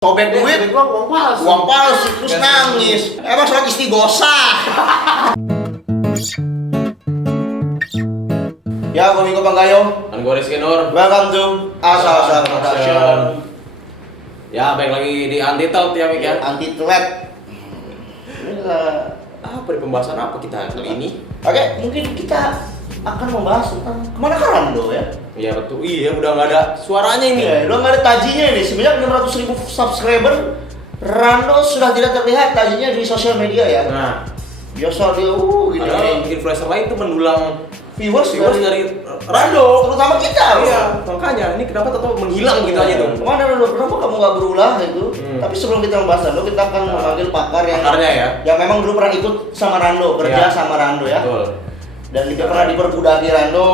Sobek duit, uang palsu. uang palsu, terus nangis. Emang sholat istighosah. Ya, gue Miko Panggayong. Dan gue Rizky Nur. Welcome to Asal-Asal Production. Ya, baik lagi di Anti-Telt ya, Mik ya. Anti-telet. Apa di pembahasan apa kita kali ini? Oke, mungkin kita akan membahas tentang kemana Rando ya. Iya betul, iya udah nggak ada suaranya ini. Iya, udah nggak ada tajinya ini. Semenjak 600.000 subscriber, Rando sudah tidak terlihat tajinya di sosial media ya. Nah, Biasa dia, gitu. padahal influencer lain tuh mendulang Viewers dari Rando. terutama kita. Iya, makanya ini kenapa tetap menghilang gitu aja tuh. Kemana Rando? Kenapa kamu nggak berulah itu? Tapi sebelum kita membahas Rando, kita akan memanggil pakar Pakarnya ya. yang memang dulu pernah ikut sama Rando, kerja Iya. sama Rando ya. Betul. Dan dia pernah diperbudaki Rando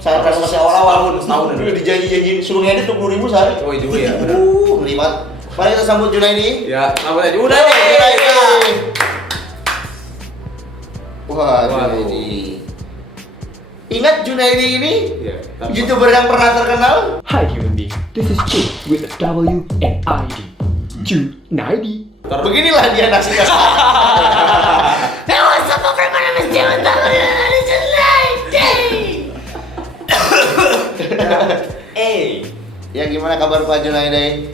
saat Rando masih awal-awal. Setahun Udah dijanji-janjiin suruh ngedit 20.000 sehari. Oh juga ya. Ngelibat. Mari kita sambut Junaidi. Ya, selamat aja udah Hey, deh. Junaidi. Wah, Waduh. Junaidi. Ingat Junaidi ini? Iya. YouTuber yang pernah terkenal? Hi human being, this is Jake with a W and ID. Junaidi. Beginilah dia nasibnya. Ya gimana kabar Pak Junaidi?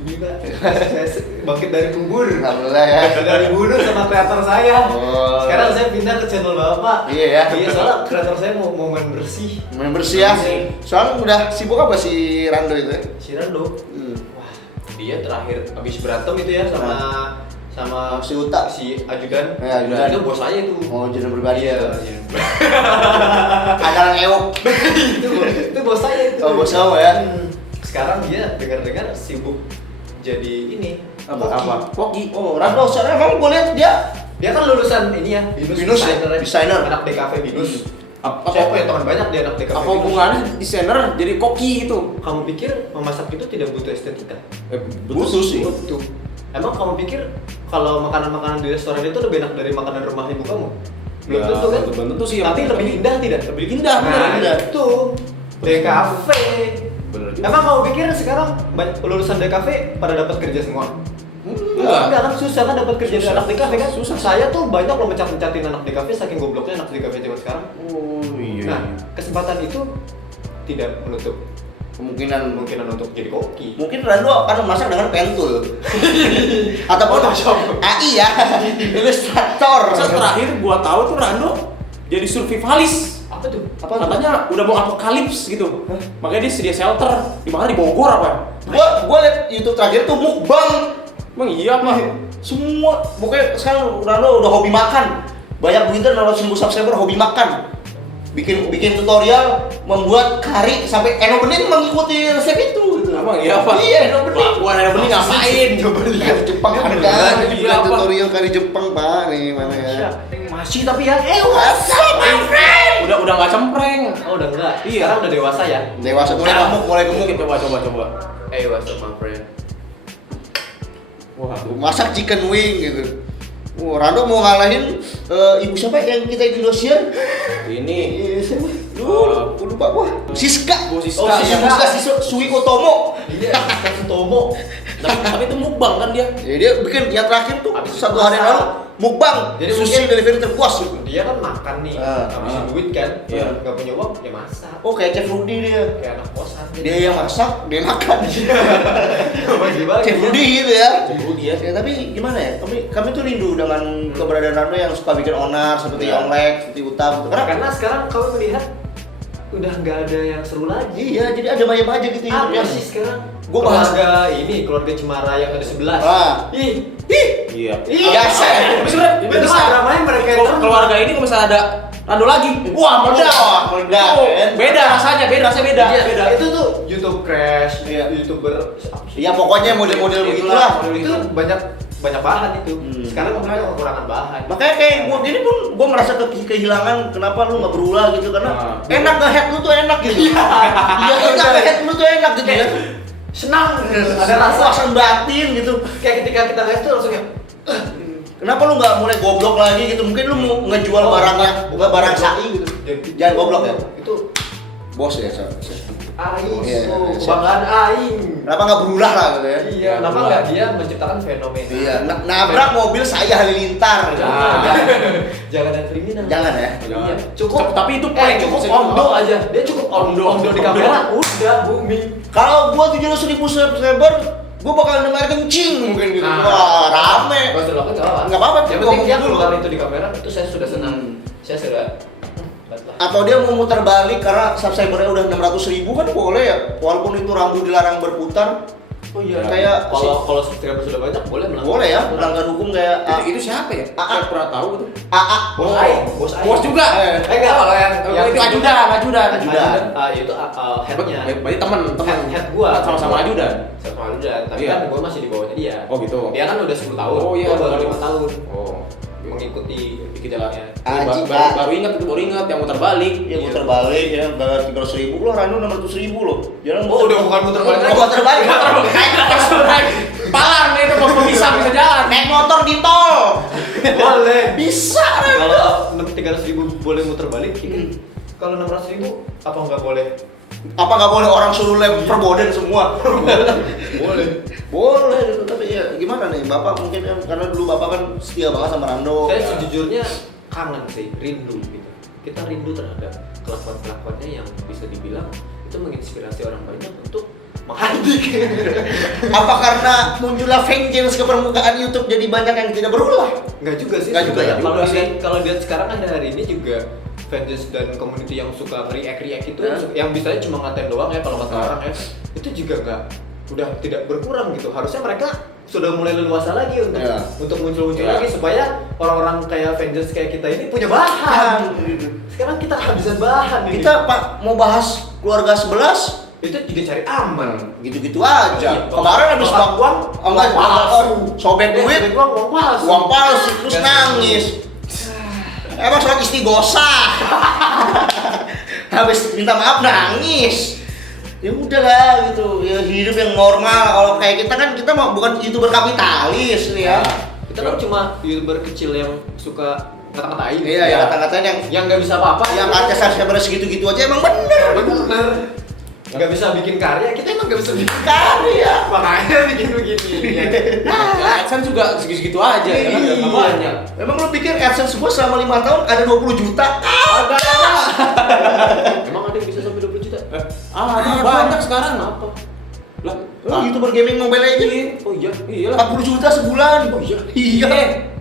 Ini Pak, saya bangkit dari kubur. Alhamdulillah ya. Dari bunuh sama kreator saya. Oh. Sekarang saya pindah ke channel Bapak. Iya ya. Iya, soalnya kreator saya mau main bersih. Main bersih ya. Bersih. Soalnya udah sibuk apa si Rando itu ya? Si Rando. Hmm. Wah, dia terakhir habis berantem itu ya sama Si Uta. si ajudan. Ya, ajudan. Itu bos saya itu. Oh, jadi pribadi Iya, ya. iya. Andalan Ewok. itu bos saya itu. Oh, bos kamu ya. Sekarang dia dengar-dengar sibuk jadi ini Apa? Koki. Oh, Rando sekarang emang gue lihat dia dia kan lulusan ini ya Binus ya? Desainer. anak DKV Binus. Apa Saya punya teman banyak di anak DKV apa Binus. hubungannya desainer jadi koki itu? Kamu pikir memasak itu tidak butuh estetika? butuh sih. Butuh. Emang kamu pikir kalau makanan-makanan di restoran itu lebih enak dari makanan rumah ibu kamu? Belum Ya, tentu kan? belum tentu sih. Tapi lebih indah tidak? Lebih indah, bener, Nah, indah. itu DKV. Bener juga. Emang kamu pikir sekarang lulusan DKV pada dapat kerja semua? Enggak kan susah kan dapat kerja di Susah. anak DKV kan? Susah. Saya tuh banyak loh mencat-mencatin anak DKV saking gobloknya anak DKV zaman sekarang. Oh iya. Nah, kesempatan itu tidak menutup Kemungkinan kemungkinan untuk jadi koki. mungkin Rando akan memasak dengan pentul. Ataupun AI ya. Ilustrator. Terus terakhir gua tahu tuh Rando jadi survivalis. Apa tuh? Apa Katanya udah mau apokalips gitu. Makanya dia sedia shelter. Di mana di Bogor apa? Gua liat YouTube terakhir tuh mukbang. Emang iya apa? Semua pokoknya sekarang Rando udah hobi makan. Banyak duitnya 600.000 subscriber hobi makan. Bikin tutorial membuat kari sampai Eno Bening mengikuti resep itu gitu. Emang iya apa? Iya, Eno Bening. Wah, Eno Bening ngapain? Coba lihat Jepang Iya, ada beneran. kan Iya, bikin apa? tutorial kari Jepang Pak nih mana ya. Masih tapi ya? What's up my friend? Udah nggak cempreng. Oh udah enggak? Iya. Sekarang udah dewasa ya? Dewasa mulai gemuk, mulai gemuk. Mungkin coba. What's up my friend? Wah, Masak chicken wing gitu. Wah, Rando mau ngalahin ibu siapa yang kita di Indosiar? ini Siapa? Gua lupa gua. Siska. Bu Siska. Oh, Siska Sui Otomo. Iya, kasih Tomo. tapi itu mukbang kan dia. Ya dia bikin yang terakhir tuh Habis satu itu hari yang masak. lalu mukbang. Jadi Sushi mungkin- delivery terpuas. Dia kan makan nih, habisin duit kan? Iya. Nggak punya uang, ya masak. Oh kayak Chef Rudy dia. Kayak anak kosan. Dia yang masak, dia makan. Bagi-bagi. Chef Rudy gitu ya. Cemburu dia. Ya, tapi gimana ya? Kami tuh rindu dengan keberadaan Rando yang suka bikin onar seperti Iya. Yonglek, seperti Utam gitu. Karena sekarang kamu melihat udah nggak ada yang seru lagi. iya, jadi ada banyak aja gitu Apa hidupnya. sih sekarang? Gua bahas- keluarga Cemara yang ada 11. Ah. Ih, Iya. Biasa. Tapi sebenarnya itu mah ramai mereka yang terkenal. keluarga ini kalau misalnya ada Rando lagi, wah meledak. Meledak, Oh, kan? beda rasanya beda. Iya, Beda. itu tuh YouTube Crash, Iya. YouTuber Iya, pokoknya model-model begitulah. itu banyak bahan itu. Sekarang makanya kekurangan bahan. Makanya kayak gua gini pun gua merasa kehilangan kenapa lu nggak berulah gitu karena Nah. enak nge-head lu tuh enak gitu. Iya, enak nge-head lu tuh enak gitu ya. Senang, ada Ada rasa. rasa batin gitu. Kayak ketika kita live tuh langsung ya. Kenapa lu nggak mulai goblok lagi gitu? Mungkin lu mau ngejual barangnya, bukan barang sai gitu. Jangan goblok ya. Itu Bos ya, Aing, Iya, iya. kebanggaan Aing. Kenapa nggak berulah lah gitu ya? Iya, kenapa nggak dia menciptakan fenomena? Iya, nabrak mobil saya halilintar. Jangan yang kriminal. Jangan ya. Iya, cukup. Tapi itu paling cukup bisa omdo dibawa. aja. Dia cukup omdo di kamera, udah booming. Kalau gua 700.000 subscriber, gua bakal dengar kencing mungkin gitu. Ah. Wah, rame. Gak usah dilakukan, nggak apa-apa. Nggak apa-apa, Yang gua penting dia ngomong dulu. keluar itu di kamera, itu saya sudah senang. Saya sudah. Atau dia mau muter balik karena subscribernya udah 600.000 kan boleh ya, walaupun itu rambu dilarang berputar. Oh iya. Kayak Kalau subscriber sudah banyak boleh melanggar. boleh ya melanggar hukum kayak Itu siapa ya? AA. Saya pernah tahu itu. AA. Bos Aing, bos Aing. Bos juga. Enggak, kalau yang Itu ajudan. Ajudan. Itu headnya. Berarti teman. Head gua Sama-sama ajudan. sama ajudan, tapi Iya. kan gua masih di bawahnya dia. Oh gitu. Dia kan udah 10 tahun. Oh, iya. Gua baru 5 tahun. Oh. Mengikuti Kejalannya. Anjing, Baru ingat itu, baru ingat yang muter balik. Ya muter balik ya, bayar 300.000 loh, Rano 600.000 loh. Jangan Oh, udah bukan muter balik. Oh, muter balik. Palang itu mau bisa jalan. Naik motor di tol. Boleh. Bisa. Kalau 300.000 boleh muter balik, kalau 600.000 apa nggak boleh? Apa nggak boleh orang suruh lem perboden semua? Boleh. Boleh gitu, tapi ya gimana nih Bapak mungkin kan karena dulu Bapak kan setia banget sama Rando. Saya ya. sejujurnya kangen sih, rindu gitu. Kita rindu terhadap kelakuan-kelakuannya yang bisa dibilang itu menginspirasi orang banyak untuk menghadik. Apa karena munculnya vengeance ke permukaan YouTube jadi banyak yang tidak berulah? Enggak juga sih. Nggak juga ya? Kalau Juga sih. kalau lihat sekarang hari ini juga fans dan community yang suka react itu yang bisanya cuma ngatain doang ya kalau kata orang ya. Itu juga udah tidak berkurang gitu. Harusnya mereka sudah mulai leluasa lagi untuk muncul-muncul Iya. lagi supaya orang-orang kayak Avengers kayak kita ini punya bahan. Sekarang kita kehabisan bahan ini. Kita Pak mau bahas keluarga 11 itu juga cari aman. gitu-gitu aja. Iya, Kemarin habis bakar uang, enggak uang palsu. sobek duit, uang palsu. uang palsu terus nangis. Emang sholat istighosah. Habis minta maaf nangis. Ya udahlah gitu, ya hidup yang normal. Kalau kayak kita mah bukan YouTuber kapitalis nih ya. Kita kan cuma YouTuber kecil yang suka kata-katain. Iya, ya kata-katanya yang nggak bisa apa-apa. yang artis subscriber segitu-gitu aja emang bener. Bener. Nggak bisa bikin karya, kita emang nggak bisa bikin Karya. makanya bikin begini. AdSense juga segitu-segitu aja ya kan. Iya. Nggak banyak. Emang lu pikir AdSense gua selama 5 tahun ada 20 juta? Emang ada yang bisa sampai 20 juta? Banyak sekarang apa? Lah, YouTuber gaming Mobile Legends Oh iya. iya 40 juta sebulan. Oh iya. Iya.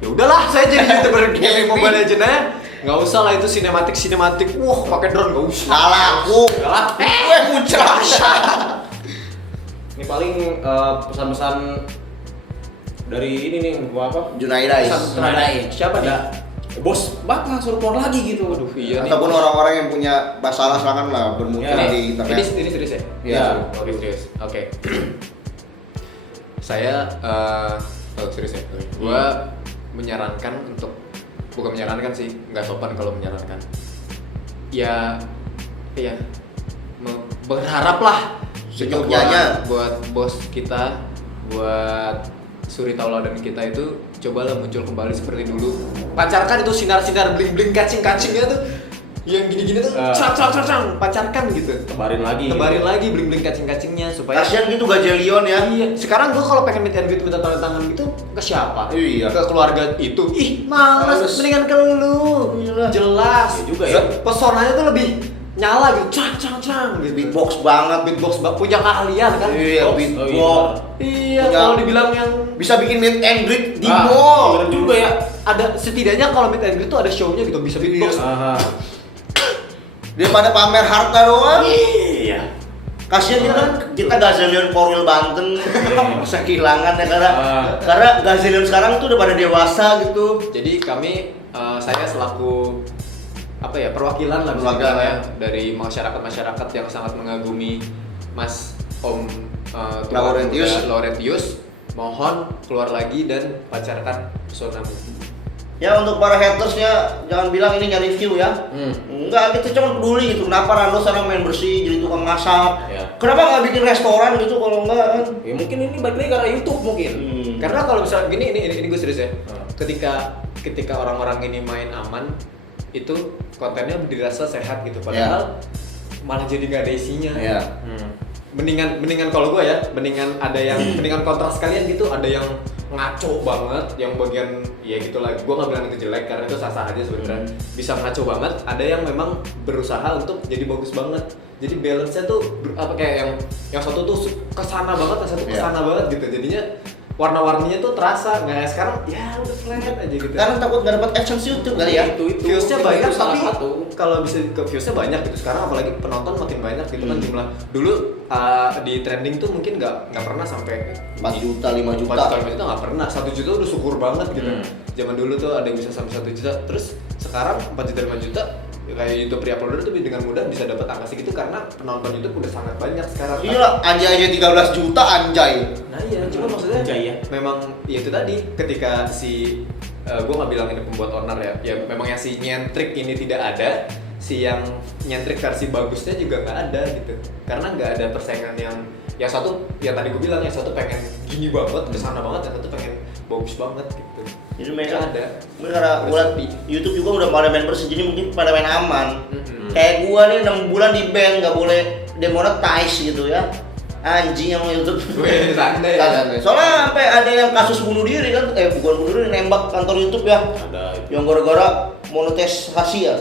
Ya udahlah, saya jadi YouTuber gaming Mobile Legends aja. Nggak usah lah itu sinematik. Wah, pakai drone nggak usah. Salah aku. Salah. Gue muncul. Ini paling pesan-pesan dari ini nih gua apa? Junaidais. Pesan terakhir. Siapa nih? Bos, Bapak suruh keluar lagi gitu. Aduh, Iya nih. Ataupun orang-orang yang punya masalah silakan lah bermuncul Ya, di Ini internet. serius ya? Iya. Oh, ini serius. Oke. Saya serius ya. Gua menyarankan untuk bukan menyarankan sih, nggak sopan kalau menyarankan. Ya berharaplah Seyogyanya. buat bos kita, buat suri tauladan kita itu cobalah muncul kembali seperti dulu. Pancarkan itu sinar-sinar bling-bling kacing-kacingnya tuh yang gini-gini tuh cang pancarkan gitu. Tebarin lagi. Tebarin lagi bling-bling kacing-kacingnya supaya Kasian gitu Gajelion ya. Iya, sekarang gua kalau pengen meet and greet minta tanda tangan gitu ke siapa? Iya. Ke keluarga itu. Ih, males, Males. mendingan ke lu. Iyalah. Jelas. Iya juga ya. Pesonanya tuh lebih nyala gitu, cang gitu. Beatbox banget. Beatbox punya keahlian kan? Iya, Beatbox. beatbox. Iya, Punya- kalau dibilang yang Bisa bikin meet and greet di Ah, mall. bener juga ya. ada setidaknya kalau meet and greet tuh ada show-nya gitu, bisa beatbox. Aha. Daripada pamer harta doang. Iya. Kasian kita Gazelion Korwil Banten bisa kehilangan ya karena Gazelion sekarang tuh udah pada dewasa gitu. Jadi kami saya selaku apa ya perwakilan lah bisa Perwakilan, dibilang ya. Dari masyarakat yang sangat mengagumi Mas Om Laurentius. mohon keluar lagi dan pacarkan pesonamu. Ya untuk para hatersnya jangan bilang ini nge-review ya. Enggak, kita cuma peduli gitu. Kenapa Rando sekarang main bersih jadi tukang masak? Ya. Kenapa nggak bikin restoran gitu kalau enggak kan? Ya mungkin ini balik lagi karena YouTube mungkin. Karena kalau misalnya gini ini gue serius ya. Ketika orang-orang ini main aman itu kontennya dirasa sehat gitu padahal malah jadi nggak ada isinya. Iya. Mendingan kalau gue ya, mendingan ada yang mendingan kontras sekalian gitu, ada yang ngaco banget, yang bagian ya gitu lah. Gue nggak bilang itu jelek karena itu sah-sah aja sebenarnya. Bisa ngaco banget, ada yang memang berusaha untuk jadi bagus banget. Jadi balance-nya tuh apa kayak yang satu tuh kesana banget, yang satu kesana banget gitu. Jadinya warna-warninya tuh terasa, nggak kayak sekarang ya udah flat aja gitu. Karena takut nggak dapat AdSense YouTube kali ya. Itu Viewsnya banyak, itu salah tapi satu. kalau bisa ke viewsnya banyak gitu. Sekarang apalagi penonton makin banyak gitu kan jumlah. Dulu di trending tuh mungkin nggak pernah sampai 4 juta, 5 juta. 4 juta, 5 juta nggak pernah. 1 juta udah syukur banget gitu. Zaman dulu tuh ada yang bisa sampai 1 juta. Terus sekarang 4 juta, 5 juta kayak YouTube re-uploader tuh dengan mudah bisa dapat angka segitu karena penonton YouTube udah sangat banyak sekarang. Iya lah, anjay aja 13 juta anjay. Nah iya, cuma maksudnya Anjay ya. memang ya itu tadi ketika si gue nggak bilang ini pembuat owner ya memang yang si nyentrik ini tidak ada, si yang nyentrik versi bagusnya juga nggak ada gitu, karena nggak ada persaingan yang satu ya tadi gue bilang yang satu pengen gini banget kesana banget, yang satu pengen bagus banget gitu. Jadi mereka Nggak ada. Mungkin karena gua liat di YouTube juga udah pada main bersih, jadi mungkin pada main aman. Kayak gua nih 6 bulan di ban, nggak boleh demonetize gitu ya. Anjing yang YouTube. Weh, santai. Santai. Soalnya sampai ada yang kasus bunuh diri kan, bukan bunuh diri, nembak kantor YouTube ya. Ada itu. Yang gara-gara monetisasi ya.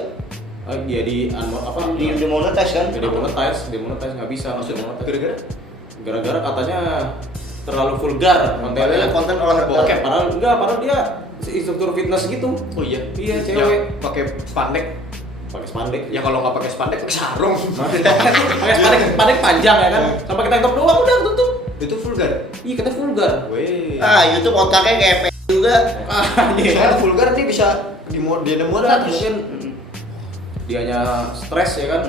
Dia di apa? Di demonetize kan? demonetize nggak bisa Maksudnya monetize. gara-gara Gara-gara katanya terlalu vulgar kontennya. Konten olahraga. Bokep, padahal dia instruktur fitness gitu. oh iya Iya, yang cewek. pakai spandek. Pakai spandek. Ya kalau nggak pakai spandek pakai sarung. Pakai spandek panjang ya kan. Sampai kita top doang udah tutup. Itu vulgar. Iya, kita vulgar. Weh. YouTube otaknya kayak juga. Soalnya vulgar nih bisa dia demonetis. Mungkin dianya stres ya kan.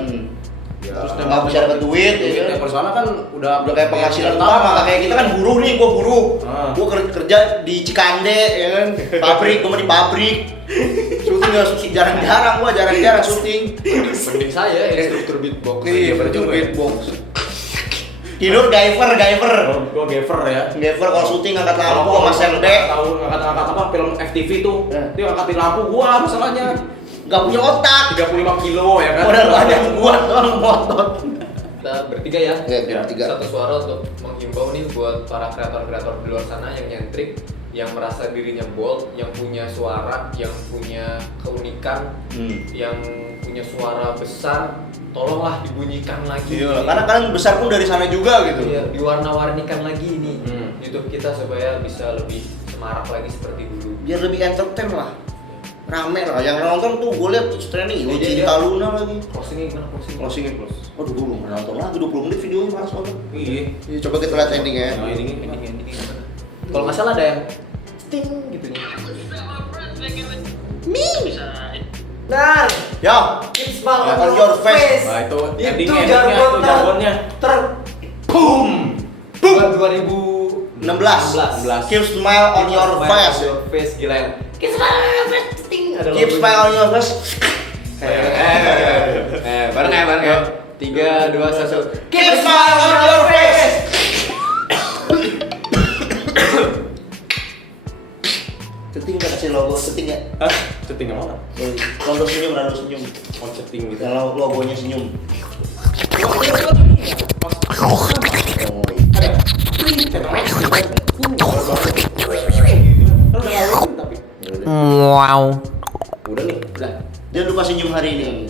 Ya, Terus nggak bisa dapat duit ya kan? Yang persona kan udah Kayak penghasilan utama, kayak kita kan buruh nih, gua buruh. Gua kerja di Cikande ya kan. Pabrik, gua mah di pabrik. Syuting nggak jarang-jarang, gua jarang-jarang syuting. Mending saya instruktur beatbox. Iya, betul, beatbox. Tidur Giver. Gua gaver ya. Giver kalau syuting angkat lampu Kalau sama Sende. tahu ngangkat apa film FTV tuh. Dia ngangkatin lampu gua masalahnya. Gak punya otak. 35 kilo ya kan. Modal badan kuat doang motot. Kita bertiga ya. Iya, bertiga. Satu suara untuk menghimbau nih buat para kreator-kreator di luar sana yang nyentrik, yang merasa dirinya bold, yang punya suara, yang punya keunikan, yang punya suara besar, tolonglah dibunyikan lagi. Iya, karena kalian besar pun dari sana juga gitu. Iya, diwarna-warnikan lagi nih YouTube kita supaya bisa lebih semarak lagi seperti dulu. Biar lebih entertain lah. Rame lah, yang nonton tuh gue liat trending, Iya, Cinta Luna lagi. Closingnya gimana closing? Closingnya close. Waduh, gue belum pernah nonton lagi, 20 menit videonya malas nonton. Iya. Iya, coba kita lihat endingnya. Nah, ini Ending gimana? Kalau nggak salah ada yang sting gitu nih. Nah, Ya, keep smile on your face. Nah, itu Itu endingnya itu jargonnya. Boom. Buat 2016. Keep smile on your face. Your face gila yang. Keep smile on your face. Sting. Ada Keep logonya. smile on your face. Bareng ya. 3, 2, 1. Keep smile on your face. Ceting kita kasih logo ceting ya. Hah? Ceting yang mana? Rondo senyum. Oh, ceting gitu. Yang logonya senyum. Wow. Udah nih, udah. Jangan lupa senyum hari ini.